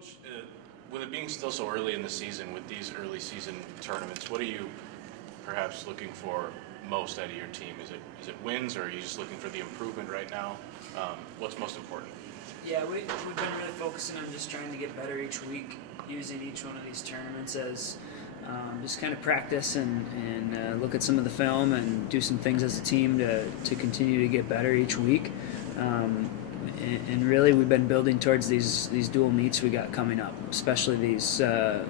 Coach, with it being still so early in the season, with these early season tournaments, what are you perhaps looking for most out of your team? Is it wins, or are you just looking for the improvement right now? What's most important? Yeah, we've been really focusing on just trying to get better each week, using each one of these tournaments as just kind of practice and look at some of the film and do some things as a team to continue to get better each week. And really, we've been building towards these dual meets we got coming up, especially these the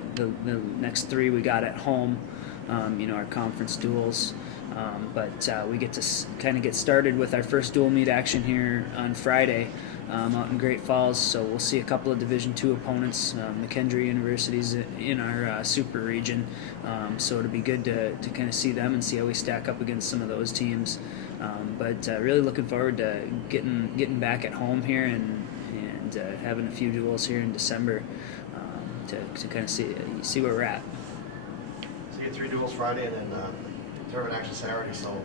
next three we got at home. Our conference duels. But we get to kind of get started with our first dual meet action here on Friday out in Great Falls. So we'll see a couple of Division II opponents, McKendree University's in our super region. So it'll be good to kind of see them and see how we stack up against some of those teams. But really looking forward to getting back at home here and having a few duels here in December to kind of see where we're at. So you get 3 duels Friday and then tournament action Saturday, so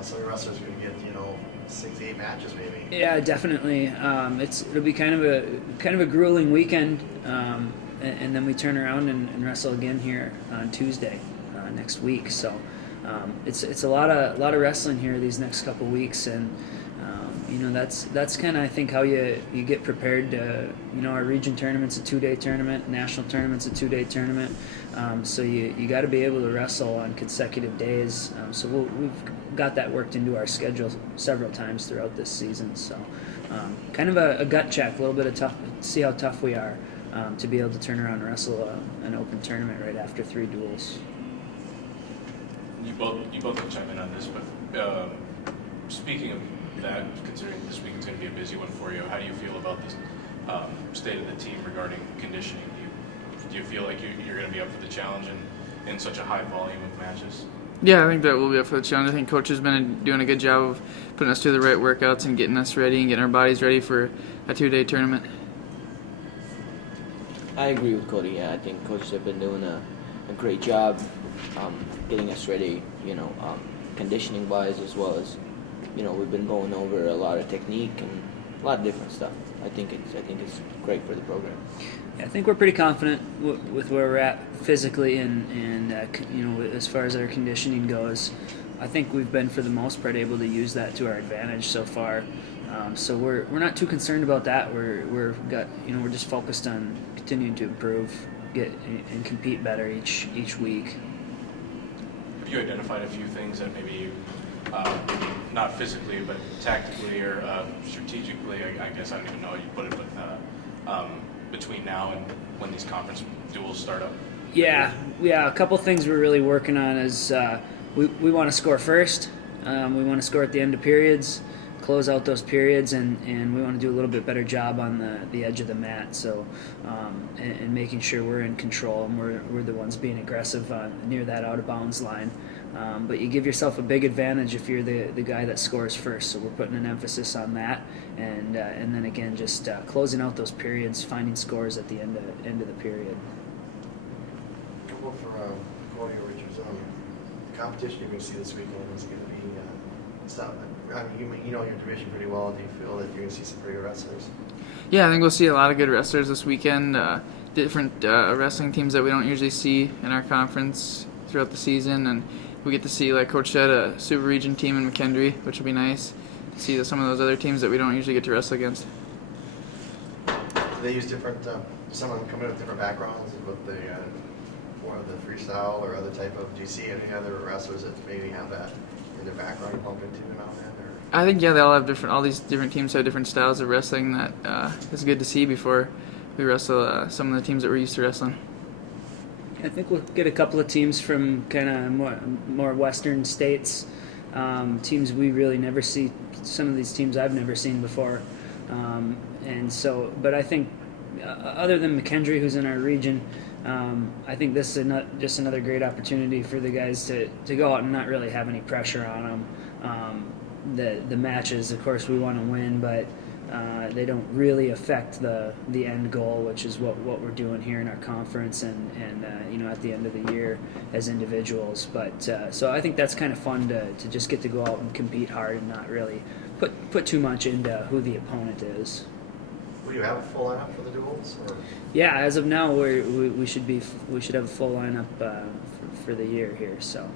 some of the wrestlers are going to get 6 to 8 matches maybe. Yeah, definitely. It'll be kind of a grueling weekend, and then we turn around and wrestle again here on Tuesday next week. So it's a lot of wrestling here these next couple weeks, and that's kind of I think how you get prepared to our region tournament's a 2-day tournament, national tournament's a 2-day tournament. So you got to be able to wrestle on consecutive days. So we've got that worked into our schedule several times throughout this season. So kind of a gut check, a little bit of tough, see how tough we are to be able to turn around and wrestle an open tournament right after 3 duels. You both can chime in on this, but speaking of that, considering this weekend's going to be a busy one for you, how do you feel about this state of the team regarding conditioning? Do you feel like you're going to be up for the challenge in such a high volume of matches? Yeah, I think that we'll be up for the challenge. I think Coach has been doing a good job of putting us through the right workouts and getting us ready and getting our bodies ready for a 2-day tournament. I agree with Cody. Yeah, I think coaches have been doing a great job getting us ready, conditioning-wise, as well as, we've been going over a lot of technique and a lot of different stuff. I think it's great for the program. Yeah, I think we're pretty confident with where we're at physically and as far as our conditioning goes. I think we've been for the most part able to use that to our advantage so far. So we're not too concerned about that. We're just focused on continuing to improve, get and compete better each week. Have you identified a few things that maybe not physically, but tactically or strategically, I guess I don't even know how you put it, but between now and when these conference duels start up? Yeah. A couple things we're really working on is we want to score first. We want to score at the end of periods, close out those periods, and we want to do a little bit better job on the edge of the mat. So, and making sure we're in control and we're the ones being aggressive near that out of bounds line. But you give yourself a big advantage if you're the guy that scores first. So we're putting an emphasis on that, and then again just closing out those periods, finding scores at the end of the period. Couple for Cody or Richards. The competition you're going to see this weekend is going to be stuff. I mean, you know your division pretty well. Do you feel that you're going to see some pretty good wrestlers? Yeah, I think we'll see a lot of good wrestlers this weekend. Different wrestling teams that we don't usually see in our conference throughout the season, and we get to see, like Coach said, a super region team in McKendree, which will be nice to see some of those other teams that we don't usually get to wrestle against. Do they use different? Some of them come in with different backgrounds with the more of the freestyle or other type of. Do you see any other wrestlers that maybe have that in their background you bump into now and then? I think they all have different. All these different teams have different styles of wrestling that is good to see before we wrestle some of the teams that we're used to wrestling. I think we'll get a couple of teams from kind of more western states, teams we really never see. Some of these teams I've never seen before, and so. But I think other than McKendree, who's in our region, I think this is just another great opportunity for the guys to go out and not really have any pressure on them. The matches, of course, we want to win, but they don't really affect the end goal, which is what we're doing here in our conference and at the end of the year as individuals. But so I think that's kind of fun to just get to go out and compete hard and not really put too much into who the opponent is. Will you have a full lineup for the duels? Or? Yeah, as of now, we should have a full lineup for the year here. So